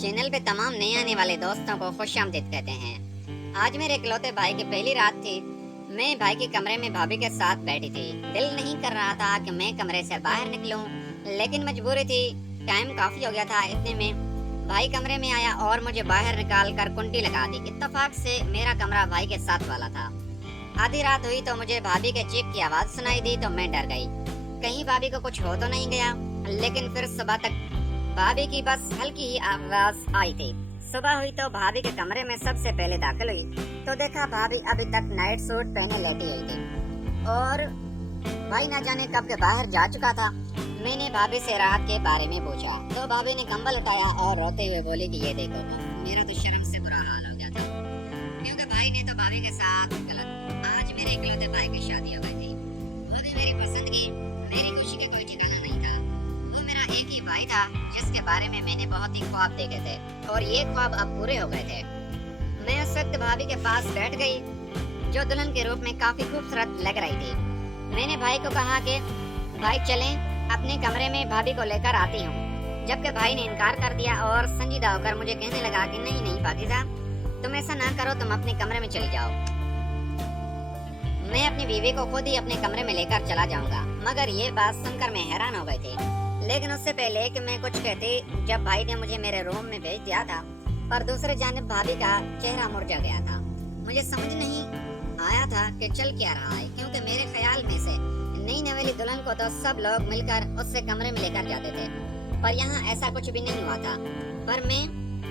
Channel पे तमाम नए आने वाले दोस्तों को खुशामदीद कहते हैं। आज मेरे इकलौते भाई की पहली रात थी। मैं भाई के कमरे में भाभी के साथ बैठी थी। दिल नहीं कर रहा था कि मैं कमरे से बाहर निकलूं, लेकिन मजबूरी थी। टाइम काफी हो गया था। इतने में भाई कमरे में आया और मुझे बाहर निकाल कर कुंडी लगा दी। इत्तेफाक से मेरा कमरा भाई के साथ वाला था। आधी रात हुई तो मुझे भाभी के चीख की आवाज सुनाई दी तो मैं डर गई, कहीं भाभी को कुछ हो तो नहीं गया। लेकिन फिर सुबह तक भाभी की बस हल्की ही आवाज आई थी। सुबह हुई तो भाभी के कमरे में सबसे पहले दाखिल हुई तो देखा भाभी अभी तक नाइट सूट पहने लेटी हुई थी और भाई ना जाने कब के बाहर जा चुका था। मैंने भाभी से रात के बारे में पूछा तो भाभी ने कंबल उठाया और रोते हुए बोली कि ये देखो, मेरा तो शर्म से बुरा हाल हो गया था, क्योंकि भाई ने तो भाभी के साथ गलत। आज मेरे इकलौते भाई की शादी हो गई थी। वो भी मेरी पसंद की। मेरी खुशी का कोई ठिकाना नहीं था। वो मेरा एक ही भाई था जिसके बारे में मैंने बहुत ही ख्वाब देखे थे और ये ख्वाब अब पूरे हो गए थे। मैं उस वक्त भाभी के पास बैठ गई, जो दुल्हन के रूप में काफी खूबसूरत लग रही थी। मैंने भाई को कहा कि भाई चलें, अपने कमरे में भाभी को लेकर आती हूँ। जबकि भाई ने इनकार कर दिया और संजीदा होकर मुझे कहने लगा कि नहीं नहीं पाकिज़ा, तुम ऐसा ना करो, तुम अपने कमरे में चली जाओ। मैं अपनी बीवी को खुद ही अपने कमरे में लेकर चला जाऊंगा। मगर ये बात सुनकर मैं हैरान हो गई थी। लेकिन उससे पहले कि मैं कुछ कहती, जब भाई ने मुझे मेरे रूम में भेज दिया था, पर दूसरे जानिब भाभी का चेहरा मुरझा गया था। मुझे समझ नहीं आया था कि चल क्या रहा है, क्योंकि मेरे ख्याल में से नई नवेली दुल्हन को तो सब लोग मिलकर उससे कमरे में लेकर जाते थे, पर यहाँ ऐसा कुछ भी नहीं हुआ था। पर मैं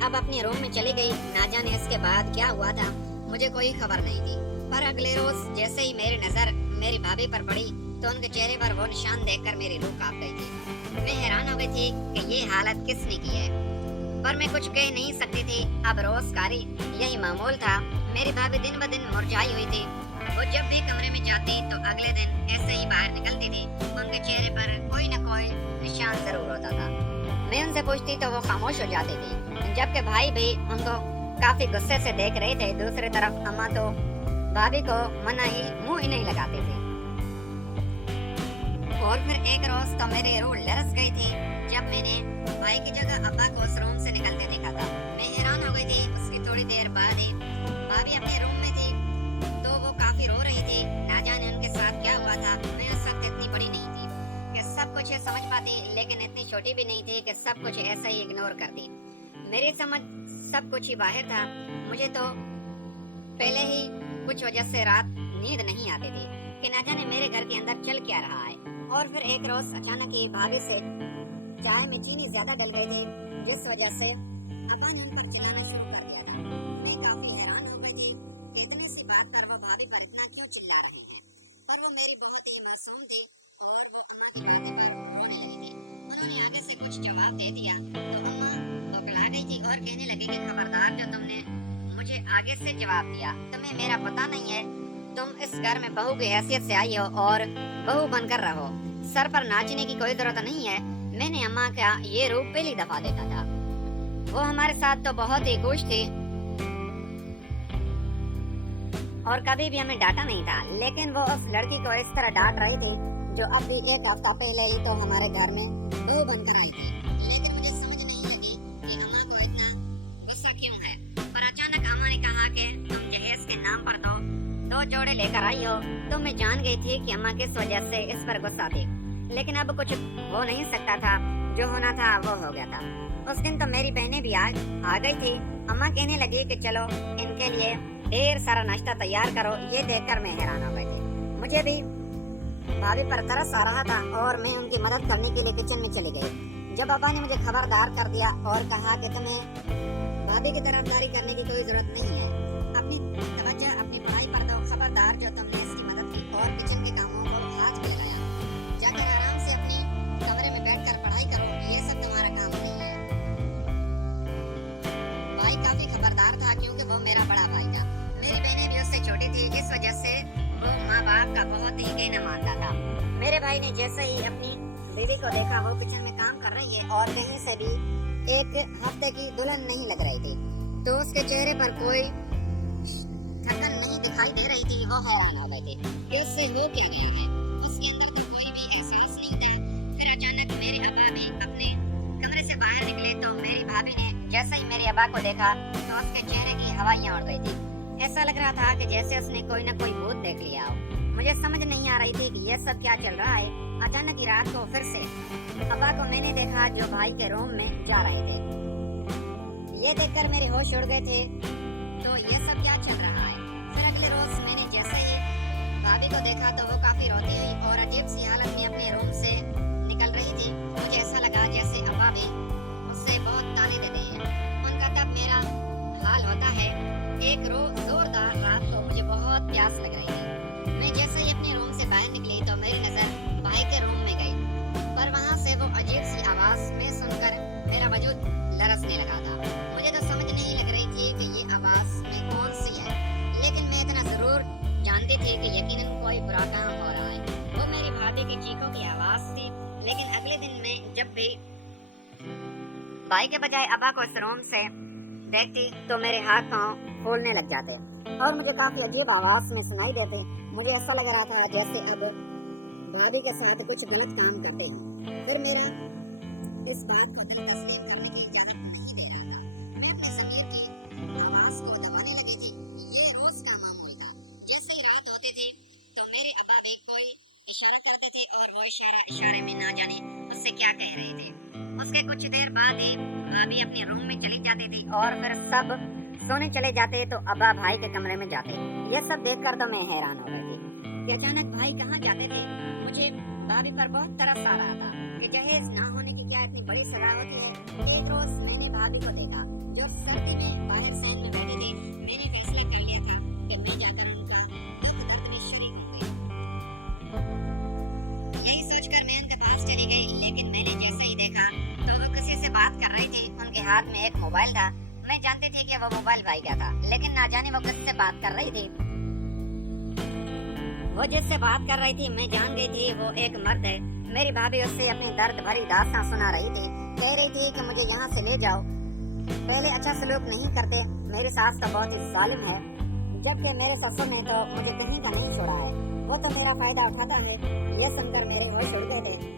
अब अपने रूम में चली गई। ना जाने इसके बाद क्या हुआ था, मुझे कोई खबर नहीं थी। पर अगले रोज जैसे ही मेरी नजर मेरी भाभी पर पड़ी तो उनके चेहरे पर वो निशान देखकर मेरी रूह कांप गई थी। मैं हैरान हो गई थी कि ये हालत किसने की है, पर मैं कुछ कह नहीं सकती थी। अब रोजगारी यही मामूल था। मेरी भाभी दिन ब दिन मुरझाई हुई थी। वो जब भी कमरे में जाती तो अगले दिन ऐसे ही बाहर निकलती थी। उनके चेहरे पर कोई न कोई निशान जरूर होता था। मैं उनसे पूछती तो वो खामोश हो जाती थी, जबकि भाई भी उनको काफी गुस्से से देख रहे थे। दूसरी तरफ अम्मा तो भाभी को मना ही मुंह ही नहीं लगाती थी। और फिर एक रोज तो मेरी रूह लरस गई थी जब मैंने भाई की जगह अब्बा को उस रूम से निकलते देखा था। मैं हैरान हो गई थी। उसकी थोड़ी देर बाद ही भाभी अपने रूम में थी तो वो काफी रो रही थी। ना जाने उनके साथ क्या हुआ था। मैं उस वक्त इतनी बड़ी नहीं थी कि सब कुछ समझ पाती, लेकिन इतनी छोटी भी नहीं थी कि सब कुछ ऐसा ही इग्नोर करती। मेरी समझ सब कुछ ही बाहर था। मुझे तो पहले ही कुछ वजह से रात नींद नहीं आती थी कि ना जाने मेरे घर के अंदर चल क्या रहा है। और फिर एक रोज अचानक ही भाभी से चाय में चीनी ज्यादा डल गई थी, जिस वजह से अब्बा ने उन पर चिल्लाना शुरू कर दिया था। मैं काफी हैरान हो गई थी कि इतनी सी बात पर वो भाभी पर इतना क्यों चिल्ला रही थी। पर वो मेरी बहुत ही मासूम थी और वो अम्मा की बातों पर रोने लगी थी। उन्होंने आगे से कुछ जवाब दे दिया तो अम्मा बौखला गई थी और कहने लगी कि खबरदार, जो तुमने मुझे आगे से जवाब दिया, तुम्हें मेरा पता नहीं है। तुम इस घर में बहू की हैसियत से आई हो और बहू बनकर रहो। सर पर नाचने की कोई जरूरत नहीं है। मैंने अम्मा का ये रूप पहली दफा देखा था। वो हमारे साथ तो बहुत ही खुश थी और कभी भी हमें डांटा नहीं था, लेकिन वो उस लड़की को इस तरह डांट रही थी जो अब भी एक हफ्ता पहले ही तो हमारे घर में बहू बनकर आई थी। लेकिन मुझे समझ नहीं लगी कि अम्मा को इतना गुस्सा क्यों है। पर अचानक अम्मा ने कहा कि तुम जहेज के नाम पर दो जोड़े लेकर आई हो। तो मैं जान गई थी कि अम्मा किस वजह से इस पर गुस्सा थी, लेकिन अब कुछ हो नहीं सकता था। जो होना था वो हो गया था। उस दिन तो मेरी बहनें भी आ गई थी। अम्मा कहने लगी कि चलो इनके लिए ढेर सारा नाश्ता तैयार करो। ये देखकर मैं हैरान हो गई थी। मुझे भी भाभी पर तरस आ रहा था और मैं उनकी मदद करने के लिए किचन में चली गई। जब अब्बा ने मुझे खबरदार कर दिया और कहा कि तुम्हें भाभी की तरफदारी करने की कोई जरूरत नहीं है, अपनी तवज्जो अपनी पढ़ाई पर दो। खबरदार, जो तुमने इसकी मदद की और किचन के कामों को हाथ में लगाया, जाकर आराम से अपनी कमरे में बैठकर पढ़ाई करो। ये सब तुम्हारा काम नहीं है। भाई काफी खबरदार था क्योंकि वो मेरा बड़ा भाई था। मेरी बहनें भी उससे छोटी थी, इस वजह से वो माँ बाप का बहुत ही कहना मानता था। मेरे भाई ने जैसे ही अपनी बीवी को देखा, वो किचन में काम कर रही है और कहीं से भी एक हफ्ते की दुल्हन नहीं लग रही थी, तो उसके चेहरे पर कोई थकन नहीं दिखाई दे रही थी। वो हैरान हो गए थे कि इससे हो क्या गया है। उसके अंदर तो कोई भी एहसास नहीं था। फिर अचानक मेरे अब्बा भी अपने कमरे से बाहर निकले तो मेरी भाभी ने जैसा ही अब्बा को देखा तो उसके चेहरे की हवाइयाँ उड़ गई थी। ऐसा लग रहा था कि जैसे उसने कोई न कोई भूत देख लिया हो। मुझे समझ नहीं आ रही थी कि यह सब क्या चल रहा है। अचानक ही रात को फिर से अब्बा को मैंने देखा जो भाई के रूम में जा रहे थे। ये देखकर मेरे होश उड़ गए थे। तो ये सब क्या चल रहा है। फिर अगले रोज मैंने जैसे ही भाभी को देखा तो वो काफी रोती हुई और अजीब सी हालत में अपने रूम से निकल रही थी। मुझे ऐसा लगा जैसे अब्बा भी उससे बहुत ताने देते हैं। उनका तब मेरा हाल होता है। एक जोरदार रात को मुझे बहुत प्यास लग रही थी। मैं जैसे ही अपने रूम से बाहर निकली तो मेरी नजर भाई के रूम में गई, पर वहां से वो अजीब सी आवाज में सुनकर मेरा वजूद लरसने लगा था। मुझे तो समझ नहीं लग रही थी कि ये आवाज में कौन सी है, लेकिन मैं इतना जरूर जानती थी कि यकीनन कोई बुरा काम हो रहा है। वो मेरी भाभी की चीखों की आवाज थी। लेकिन अगले दिन मैं जब भी भाई के बजाय अब्बा को इस रूम से देखती तो मेरे हाथ पांव फूलने लग जाते और मुझे काफी अजीब आवाज में सुनाई देते। मुझे ऐसा लग रहा था जैसे अब भाभी के साथ कुछ गलत काम करते हैं। फिर मेरा इस बात को दिल तस्लीम करने की इजाजत नहीं दे रहा था। मैं अपने ज़मीर की आवाज को दबाने लगी थी। ये रोज का मामूल था। जैसे ही रात होती थी तो मेरे अब्बा भी कोई इशारा करते थे और वो इशारे में ना जाने उससे क्या कह रहे थे। उसके कुछ देर बाद ही भाभी अपने रूम में चली जाती थी और फिर सब सोने चले जाते तो अब्बा भाई के कमरे में जाते। ये सब देखकर तो मैं हैरान हो गई थी कि अचानक भाई कहाँ जाते थे। मुझे भाभी पर बहुत तरस आ रहा था कि जहेज ना होने की क्या इतनी बड़ी सजा होती है। एक रोज मैंने भाभी को देखा जो सर्दी में बाहर सैन में बैठे थे। मैंने फैसला कर लिया था कि मैं जाकर उनका दुख दर्द में शरीक होंगे। यही सोचकर मैं उनके पास चली गई, लेकिन मैंने जैसे ही देखा तो वो किसी से बात कर रही थी। उनके हाथ में एक मोबाइल था। मैं जानती थी कि वो मोबाइल भाई का था, लेकिन ना जाने वो किससे बात कर रही थी। वो जिससे बात कर रही थी मैं जान गई थी वो एक मर्द है। मेरी भाभी उससे अपनी दर्द भरी दास्तां सुना रही थी। कह रही थी कि मुझे यहाँ से ले जाओ। पहले अच्छा सलूक नहीं करते, मेरी सास तो बहुत ही जालिम है, जबकि मेरे ससुर ने तो मुझे कहीं का नहीं छोड़ा है। वो तो मेरा फायदा उठाता है। ये सुनकर मेरे होश उड़ गए थे।